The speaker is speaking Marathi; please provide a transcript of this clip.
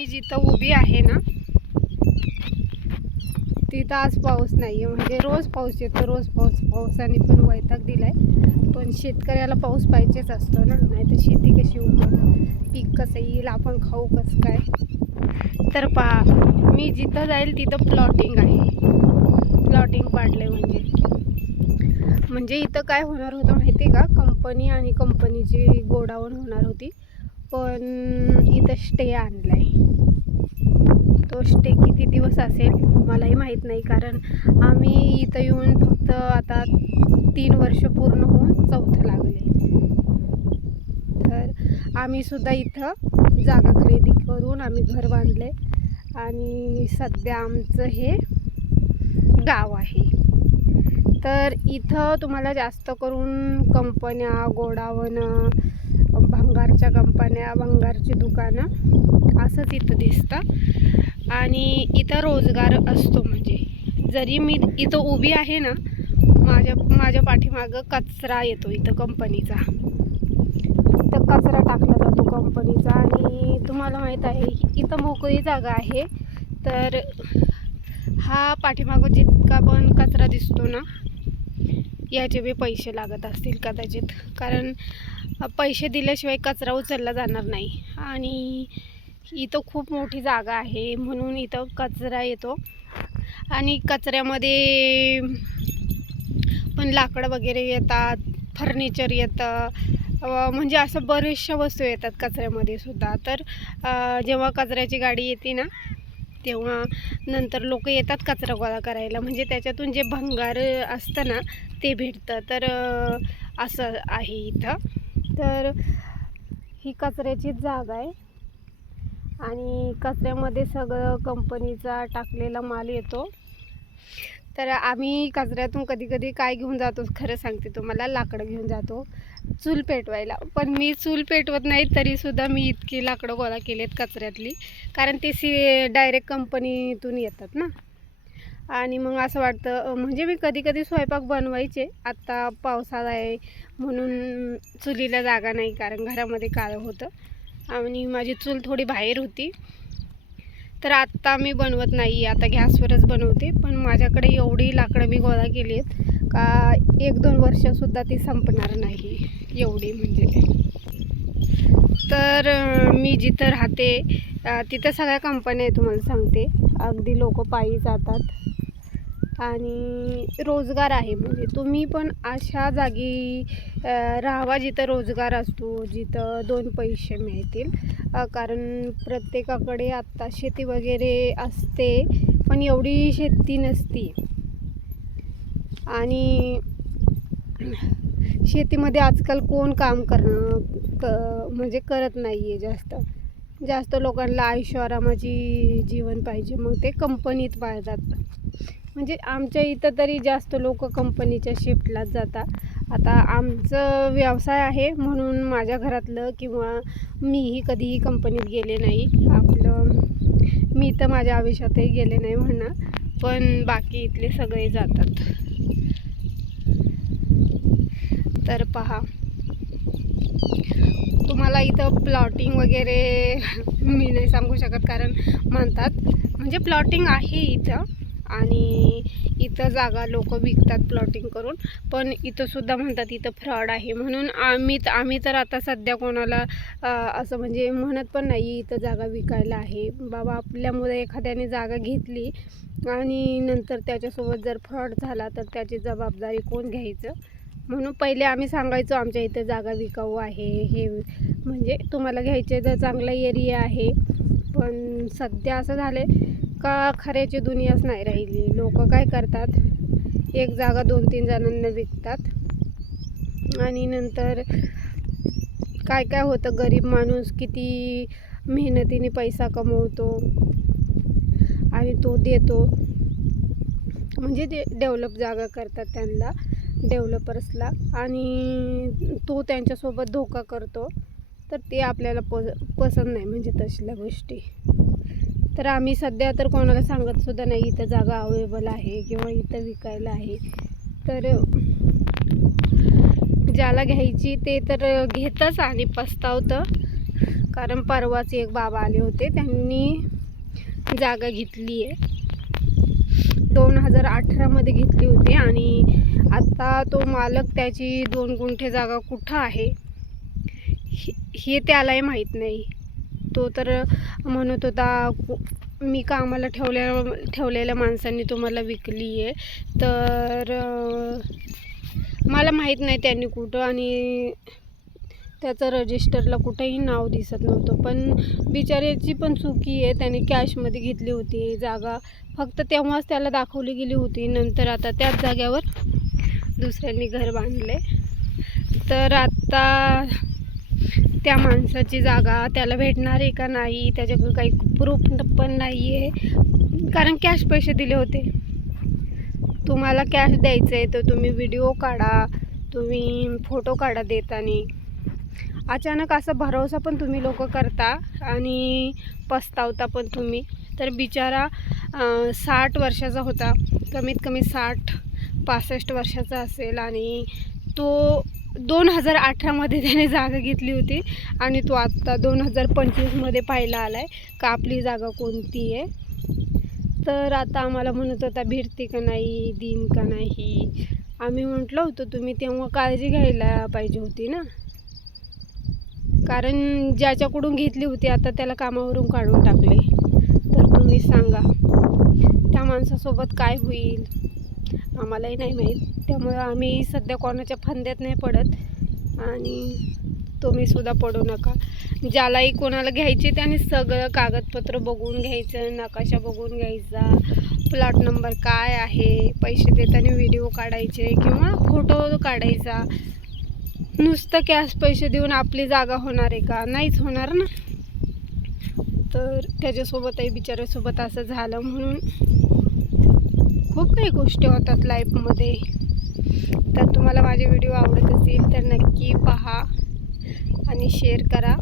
मी जिथं उभी आहे ना तिथं आज पाऊस नाही आहे म्हणजे रोज पाऊस येतो रोज पाऊस पावसाने पण वैताग दिलाय. पण शेतकऱ्याला पाऊस पाहिजेच असतो ना. नाही तर शेती कशी उभं पीक कसं येईल? आपण खाऊ कसं काय? तर पा मी जिथं जाईल तिथं प्लॉटिंग आहे. प्लॉटिंग पाडले म्हणजे. म्हणजे इथं काय होणार होतं माहिती आहे का? कंपनी आणि कंपनीची गोडाऊन होणार होती. पण इथं स्टे आणलाय. तो स्टे किती दिवस असेल मलाही माहीत नाही. कारण आम्ही इथं येऊन फक्त आता तीन वर्ष पूर्ण होऊन चौथं लागले. तर आम्हीसुद्धा इथं जागा खरेदी करून आम्ही घर बांधले. आणि सध्या आमचं हे गाव आहे. तर इथं तुम्हाला जास्त करून कंपन्या गोडावण भंगारच्या कंपन्या भंगारची दुकानं असंच इथं दिसतं. आणि इथं रोजगार असतो म्हणजे. जरी मी इथं उभी आहे ना माझ्या माझ्या पाठीमागं कचरा येतो इथं कंपनीचा. इथं कचरा टाकला जातो कंपनीचा आणि तुम्हाला माहीत आहे इथं मोकळी जागा आहे. तर हा पाठीमागं जितका पण कचरा दिसतो ना याचे बी पैसे लागत असतील कदाचित. कारण पैसे दिल्याशिवाय कचरा उचलला जाणार नाही. आणि इथं खूप मोठी जागा आहे म्हणून इथं कचरा येतो. आणि कचऱ्यामध्ये पण लाकडं वगैरे येतात फर्निचर येतं. म्हणजे असं बऱ्याचशा वस्तू येतात कचऱ्यामध्ये सुद्धा. तर जेव्हा कचऱ्याची गाडी येते ना तेव्हा नंतर लोक येतात कचरा गोळा करायला. म्हणजे त्याच्यातून जे भंगार असतं ना ते भेटतं. तर असं आहे इथं. तर ही कचऱ्याचीच जागा आहे. आणि कचऱ्यामध्ये सगळं कंपनीचा टाकलेला माल येतो. तर आम्ही कचऱ्यातून कधी कधी काय घेऊन जातो खरं सांगते तुम्हाला लाकडं घेऊन जातो. चूल पेटवायला. पण मी चूल पेटवत नाही तरीसुद्धा मी इतकी लाकडं गोळा केलेत कचऱ्यातली. कारण ते सी डायरेक्ट कंपनीतून येतात ना. आणि मग असं वाटतं म्हणजे मी कधी कधी स्वयंपाक बनवायचे. आत्ता पावसाळा आहे म्हणून चुलीला जागा नाही कारण घरामध्ये काळं होतं. आणि माझी चूल थोडी बाहेर होती. तर आत्ता मी बनवत नाही आता गॅसवरच बनवते. पण माझ्याकडे एवढी लाकडं मी गोळा केली आहेत का एक दोन वर्षसुद्धा ती संपणार नाही एवढी म्हणजे. तर मी जिथं राहते तिथं सगळ्या कंपन्या आहे तुम्हाला सांगते. अगदी लोक पायी जातात. आणि रोजगार आहे. म्हणजे तुम्ही पण अशा जागी राहावा जिथं रोजगार असतो जिथं दोन पैसे मिळतील. कारण प्रत्येकाकडे आत्ता शेती वगैरे असते पण एवढी शेती नसती. आणि शेतीमध्ये आजकाल कोण काम करणं क म्हणजे करत नाही आहे जास्त. जास्त लोकांना आयुष्यआरामाची जीवन पाहिजे मग ते कंपनीत पाळतात. म्हणजे आमच्या इथं तरी जास्त लोक कंपनीच्या शिफ्टलाच जातात. आता आमचं व्यवसाय आहे म्हणून माझ्या घरातलं किंवा मीही कधीही कंपनीत गेले नाही. आपलं मी तर माझ्या आयुष्यातही गेले नाही म्हणा पण बाकी इथले सगळे जातात. तर पहा. तुम्हाला इथं प्लॉटिंग वगैरे मी नाही सांगू शकत कारण म्हणतात. म्हणजे प्लॉटिंग आहे इथं. आणि इथं जागा लोक विकतात प्लॉटिंग करून. पण इथंसुद्धा म्हणतात इथं फ्रॉड आहे. म्हणून आम्ही आम्ही तर आता सध्या कोणाला असं म्हणजे म्हणत पण नाही इथं जागा विकायला आहे. बाबा आपल्यामुळे एखाद्याने जागा घेतली आणि नंतर त्याच्यासोबत जर फ्रॉड झाला तर त्याची जबाबदारी कोण घ्यायचं? म्हणून पहिले आम्ही सांगायचो आमच्या इथे जागा विकाऊ आहे. हे म्हणजे तुम्हाला घ्यायचे तर चांगला एरिया आहे. पण सध्या असं झालं का खऱ्याची दुनियाच नाही राहिली? लोक काय करतात? एक जागा दोन तीन जणांना विकतात. आणि नंतर काय काय होतं? गरीब माणूस किती मेहनतीने पैसा कमवतो आणि तो देतो. म्हणजे ते डेव्हलप जागा करतात त्यांना डेव्हलपर्सला. आणि तो त्यांच्यासोबत धोका करतो. तर ते आपल्याला प पसंत नाही म्हणजे तसल्या गोष्टी. तर आम्ही सध्या तर कोणाला सांगत सुद्धा नाही इथं जागा अवेलेबल आहे किंवा इथं विकायला आहे. तर ज्याला घ्यायची ते तर घेतच आणि पस्तावतं. कारण परवाच एक बाबा आले होते त्यांनी जागा घेतली आहे. दोन हजार अठरामध्ये घेतली होती आणि आता तो मालक त्याची दोन गुंठे जागा कुठं आहे? हे- हे त्यालाही माहीत नाही. तो तर म्हणत होता मी कामाला ठेवल्या ठेवलेल्या माणसांनी तुम्हाला विकली आहे तर मला माहीत नाही त्यांनी कुठं आणि त्याचं रजिस्टरला कुठंही नाव दिसत नव्हतं. पण बिचाऱ्याची पण चुकी आहे त्याने कॅशमध्ये घेतली होती जागा. फक्त तेव्हाच त्याला दाखवली गेली होती. नंतर आता त्याच जाग्यावर दुसऱ्यांनी घर बांधले तर आता त्या माणसाची जागा त्याला भेटणार आहे का नाही त्याच्याकडे काही प्रूफ पण नाही आहे कारण कॅश पैसे दिले होते. तुम्हाला कॅश द्यायचं आहे तर तुम्ही व्हिडिओ काढा तुम्ही फोटो काढा देताना. अचानक असा भरोसा पण तुम्ही लोक करता आणि पस्तावता पण तुम्ही. तर बिचारा साठ वर्षाचा होता. कमीत कमी साठ पासष्ट वर्षाचा असेल आणि तो दोन हजार अठरामध्ये त्याने जागा घेतली होती आणि तो आत्ता दोन हजार पंचवीसमध्ये पाहायला आला आहे का आपली जागा कोणती आहे. तर आता आम्हाला म्हणत होता भेटते का नाही दिन का नाही? आम्ही म्हटलं होतं तुम्ही तेव्हा काळजी घ्यायला पाहिजे होती ना. कारण ज्याच्याकडून घेतली होती आता त्याला कामावरून काढून टाकले. तर तुम्ही सांगा त्या माणसासोबत काय होईल? आम्हालाही नाही माहीत. त्यामुळं आम्ही सध्या कोणाच्या फंद्यात नाही पडत. आणि तुम्हीसुद्धा पडू नका. ज्यालाही कोणाला घ्यायचे त्याने सगळं कागदपत्र बघून घ्यायचं नकाशा बघून घ्यायचा प्लॉट नंबर काय आहे पैसे देताना व्हिडिओ काढायचे किंवा फोटो काढायचा. नुसतं कॅश पैसे देऊन आपली जागा होणार आहे का? नाहीच होणार ना. तर त्याच्यासोबतही बिचाऱ्यासोबत असं झालं म्हणून खूप काही गोष्टी होतात लाईफमध्ये तर तुम्हाला माझे व्हिडिओ आवडत असतील तर नक्की पहा आणि शेअर करा.